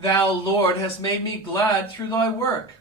Thou, Lord, hast made me glad through thy work.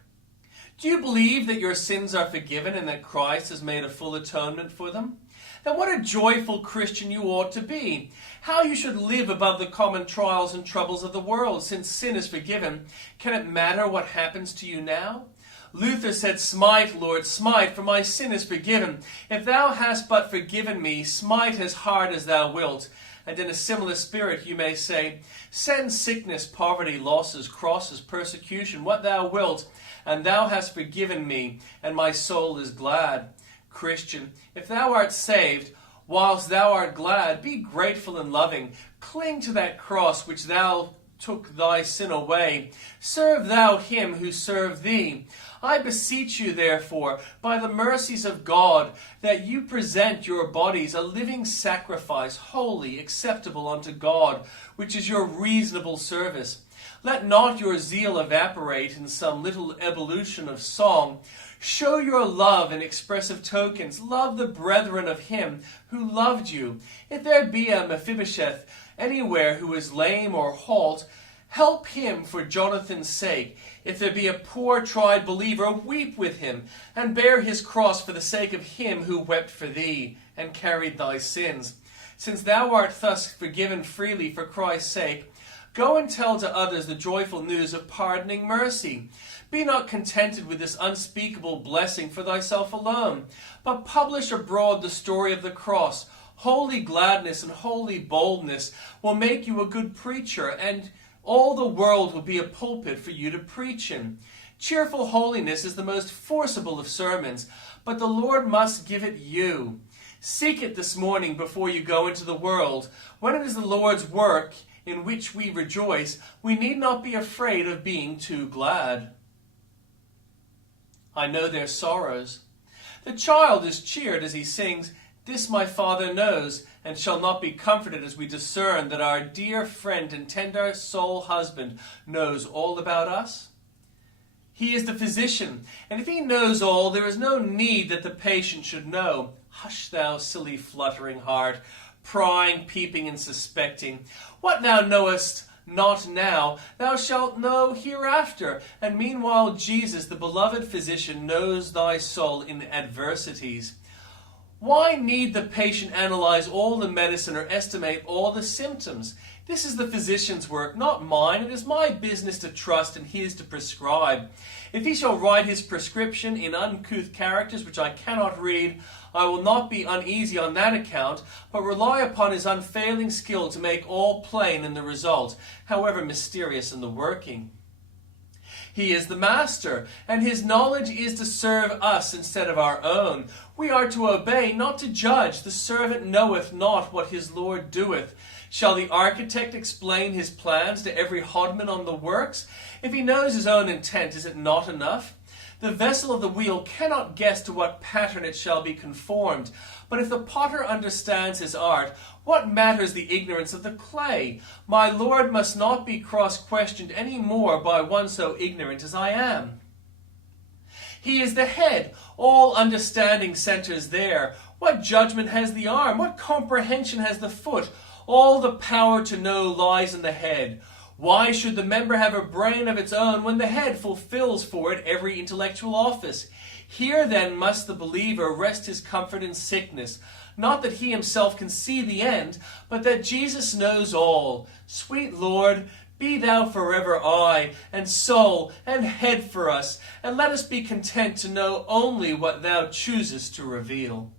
Do you believe that your sins are forgiven and that Christ has made a full atonement for them? Then what a joyful Christian you ought to be. How you should live above the common trials and troubles of the world. Since sin is forgiven, can it matter what happens to you now? Luther said, "Smite, Lord, smite, for my sin is forgiven. If thou hast but forgiven me, smite as hard as thou wilt." And in a similar spirit you may say, "Send sickness, poverty, losses, crosses, persecution, what thou wilt, and thou hast forgiven me, and my soul is glad." Christian, if thou art saved, whilst thou art glad, be grateful and loving. Cling to that cross which thou took thy sin away. Serve thou him who served thee. I beseech you, therefore, by the mercies of God, that you present your bodies a living sacrifice, holy, acceptable unto God, which is your reasonable service. Let not your zeal evaporate in some little ebullition of song. Show your love in expressive tokens. Love the brethren of him who loved you. If there be a Mephibosheth anywhere who is lame or halt, help him for Jonathan's sake. If there be a poor tried believer, weep with him, and bear his cross for the sake of him who wept for thee, and carried thy sins. Since thou art thus forgiven freely for Christ's sake, go and tell to others the joyful news of pardoning mercy. Be not contented with this unspeakable blessing for thyself alone, but publish abroad the story of the cross. Holy gladness and holy boldness will make you a good preacher, and all the world will be a pulpit for you to preach in. Cheerful holiness is the most forcible of sermons, but the Lord must give it you. Seek it this morning before you go into the world. When it is the Lord's work in which we rejoice, we need not be afraid of being too glad. I know their sorrows. The child is cheered as he sings, "This my Father knows, and shall not be comforted," as we discern that our dear friend and tender soul husband knows all about us. He is the physician, and if he knows all, there is no need that the patient should know. Hush, thou silly fluttering heart, prying, peeping, and suspecting. What thou knowest not now, thou shalt know hereafter. And meanwhile Jesus, the beloved physician, knows thy soul in adversities. Why need the patient analyze all the medicine or estimate all the symptoms? This is the physician's work, not mine. It is my business to trust and his to prescribe. If he shall write his prescription in uncouth characters which I cannot read, I will not be uneasy on that account, but rely upon his unfailing skill to make all plain in the result, however mysterious in the working. He is the master, and his knowledge is to serve us instead of our own. We are to obey, not to judge. The servant knoweth not what his Lord doeth. Shall the architect explain his plans to every hodman on the works? If he knows his own intent, is it not enough? The vessel of the wheel cannot guess to what pattern it shall be conformed. But if the potter understands his art, what matters the ignorance of the clay? My Lord must not be cross-questioned any more by one so ignorant as I am. He is the head. All understanding centers there. What judgment has the arm? What comprehension has the foot? All the power to know lies in the head. Why should the member have a brain of its own when the head fulfills for it every intellectual office? Here then must the believer rest his comfort in sickness, not that he himself can see the end, but that Jesus knows all. Sweet Lord, be thou forever eye and soul and head for us, and let us be content to know only what thou choosest to reveal.